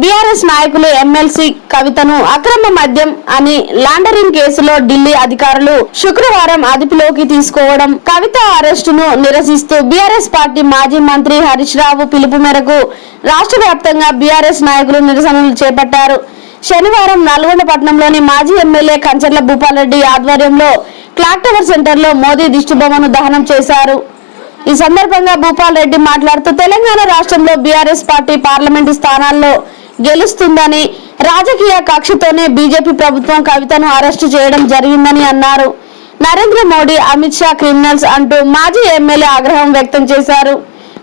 BRS నాయకులు MLC కవితను అక్రమ మద్యం అని లాండరింగ్ కేసులో ఢిల్లీ అధికారులు శుక్రవారం అదుపులోకి తీసుకోవడం కవిత అరెస్టును నిరసిస్తూ బీఆర్ఎస్ పార్టీ మాజీ మంత్రి హరీష్ రావు పిలుపు మేరకు రాష్ట్ర వ్యాప్తంగా బీఆర్ఎస్ నాయకులు నిరసనలు చేపట్టారు. శనివారం నల్గొండ పట్టణంలోని మాజీ ఎమ్మెల్యే కంచర్ల భూపాలరెడ్డి ఆధ్వర్యంలో క్లాక్ టవర్ సెంటర్లో మోదీ దిష్టిబొమ్మను దహనం చేశారు. ఈ సందర్భంగా భూపాల్ రెడ్డి మాట్లాడుతూ తెలంగాణ రాష్ట్రంలో బీఆర్ఎస్ పార్టీ పార్లమెంటు స్థానాల్లో గెలుస్తుందని రాజకీయ కక్షతోనే బీజేపీ ప్రభుత్వం కవితను అరెస్టు చేయడం జరిగిందని అన్నారు. నరేంద్ర మోడీ అమిత్ షా క్రిమినల్స్ అంటూ మాజీ ఎమ్మెల్యే ఆగ్రహం వ్యక్తం చేశారు.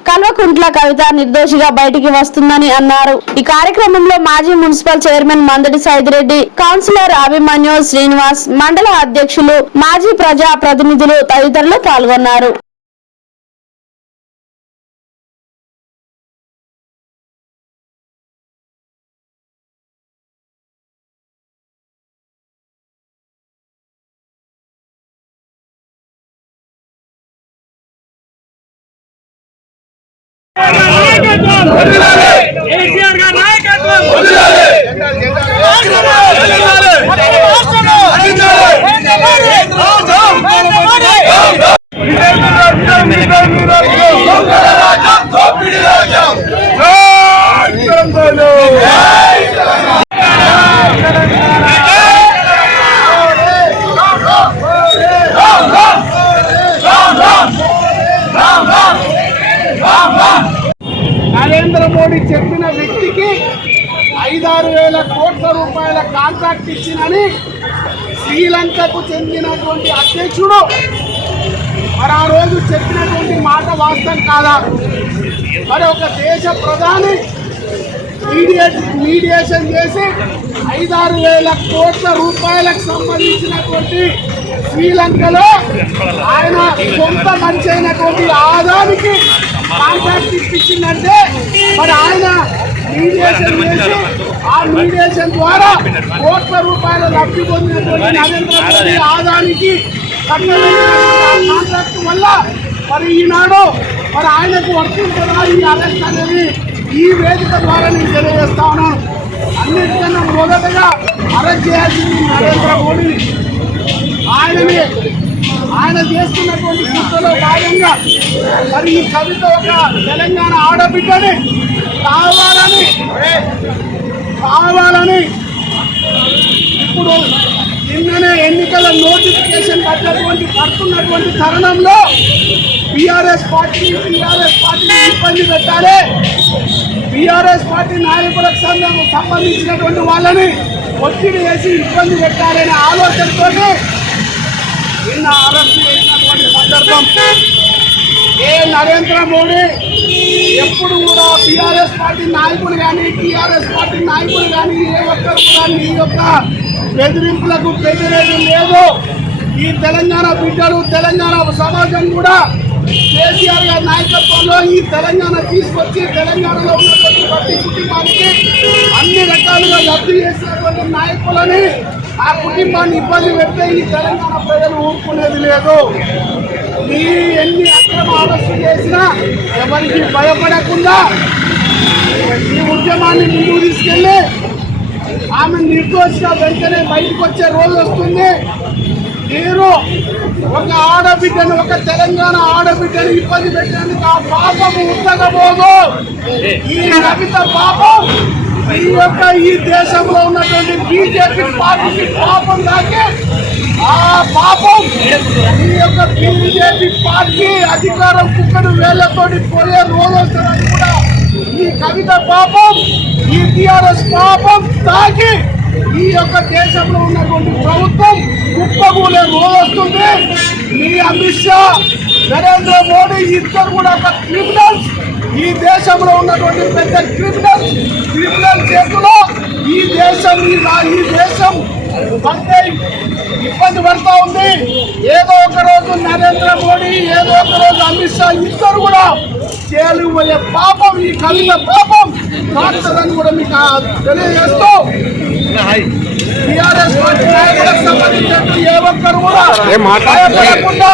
కల్వకుంట్ల కవిత నిర్దోషిగా బయటికి వస్తుందని అన్నారు. ఈ కార్యక్రమంలో మాజీ municipal chairman Mandadi Saidireddy councillor Abhimanyu Srinivas మండల అధ్యక్షులు మాజీ ప్రజా ప్రతినిధులు తదితరులు పాల్గొన్నారు. నరేంద్ర మోడీ చెప్పిన వ్యక్తికి ఐదారు వేల కోట్ల రూపాయల కాంట్రాక్ట్ ఇచ్చినని శ్రీలంకకు చెందినటువంటి అధ్యక్షుడు మరి ఆ రోజు చెప్పినటువంటి మాట వాస్తవం కాదా? మరి ఒక దేశ ప్రధాని మీడియేట్ మీడియేషన్ చేసి ఐదారు వేల కోట్ల రూపాయలకు సంబంధించినటువంటి శ్రీలంకలో ఆయన సొంత మంచి అయినటువంటి ఆదానికి కాంట్రాక్ట్ ఇప్పించిందంటే మరి ఆయన మీడియేషన్ చేసి ఆ మీడియేషన్ ద్వారా కోట్ల రూపాయల లబ్ధి పొందినటువంటి నరేంద్ర ఆదానికి కాంట్రాక్ట్ వల్ల మరి ఈనాడు మరి ఆయనకు వర్తించదా ఈ అరెస్ట్ అనేది ఈ వేదిక ద్వారా నేను తెలియజేస్తా ఉన్నాను. అన్నిటికన్నా మొదటగా అరెస్ట్ చేయాల్సింది నరేంద్ర మోడీ ఆయనని ఆయన చేస్తున్నటువంటి కృషిలో భాగంగా మరి ఈ కవిత ఒక తెలంగాణ ఆడబిడ్డని కావాలని కావాలని ఇప్పుడు నిన్ననే ఎన్నికల నోటిఫికేషన్ పడ్డటువంటి పడుతున్నటువంటి తరుణంలో బీఆర్ఎస్ పార్టీ బీఆర్ఎస్ పార్టీని ఇబ్బంది పెట్టాలి. బీఆర్ఎస్ పార్టీ నాయకులకు సంఘం సంబంధించినటువంటి వాళ్ళని ఒత్తిడి వేసి ఇబ్బంది పెట్టాలనే ఆలోచనతోనే నిన్న అరెస్ట్ చేసినటువంటి సందర్భం ఏ నరేంద్ర మోడీ ఎప్పుడు కూడా టీఆర్ఎస్ పార్టీ నాయకులు కానీ టీఆర్ఎస్ పార్టీ నాయకులు కానీ ఏ ఒక్కరు కూడా నీ యొక్క బెదిరింపులకు బెదిరేది లేదు. ఈ తెలంగాణ బిడ్డలు తెలంగాణ సమాజం కూడా కేసీఆర్ గారి నాయకత్వంలో ఈ తెలంగాణ తీసుకొచ్చి తెలంగాణలో ఉన్న ప్రతి కుటుంబానికి అన్ని రకాలుగా లబ్ధి చేసినటువంటి నాయకులని ఆ కుటుంబాన్ని ఇబ్బంది పెడితే ఈ తెలంగాణ ప్రజలు ఊరుకునేది లేదు. మీ ఎన్ని అక్రమ అరెస్టు చేసినా ఎవరికి భయపడకుండా ఈ ఉద్యమాన్ని ముందుకు తీసుకెళ్ళి ఆమె నిర్దోషిగా వెంటనే బయటకు వచ్చే రోజు వస్తుంది. మీరు ఒక ఆడబిడ్డను ఒక తెలంగాణ ఆడబిడ్డను ఇబ్బంది పెట్టేందుకు ఆ పాపము ఉండకపోదు ఈ రవిత పాపం ఈ యొక్క ఈ దేశంలో ఉన్నటువంటి బీజేపీ పార్టీకి పాపం దాకే ఆ పాపం ఈ యొక్క బీజేపీ పార్టీ అధికారం కుక్కడు వేళ్ళతోటి పోయే రోజు వస్తుందని కూడా ఈ కవిత పాపం ఈ టిఆర్ఎస్ పాపం తాకి ఈ యొక్క దేశంలో ఉన్నటువంటి ప్రభుత్వం కుప్పగూలే రోజు వస్తుంది. మీ అమిత్ షా నరేంద్ర మోడీ ఇద్దరు కూడా ఒక క్రిమినల్స్ ఈ దేశంలో ఉన్నటువంటి పెద్ద క్రిమినల్స్ క్రిమినల్ చేతిలో ఈ దేశం ఈ ఈ దేశం అంటే ఇబ్బంది పడతా ఉంది. ఏదో ఒక రోజు నరేంద్ర మోడీ ఏదో ఒక రోజు అమిత్ షా ఇద్దరు కూడా జైలు పోయే పాపం ఈ కలిగిన పాపం కాస్తుందని కూడా మీకు తెలియజేస్తూ టీఆర్ఎస్ పార్టీ నాయకులకు సంబంధించినట్టు ఏ ఒక్కరు కూడా భయపడకుండా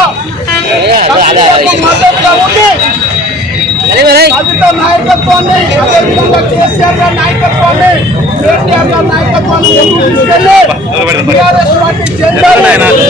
మద్దతుగా ఉండి కవిత నాయకత్వాన్ని అదేవిధంగా కేసీఆర్ గారి నాయకత్వాన్ని కేటీఆర్ గారి నాయకత్వాన్ని ముందుకు తీసుకెళ్ళి టీఆర్ఎస్ పార్టీ కొనసాగించాలి.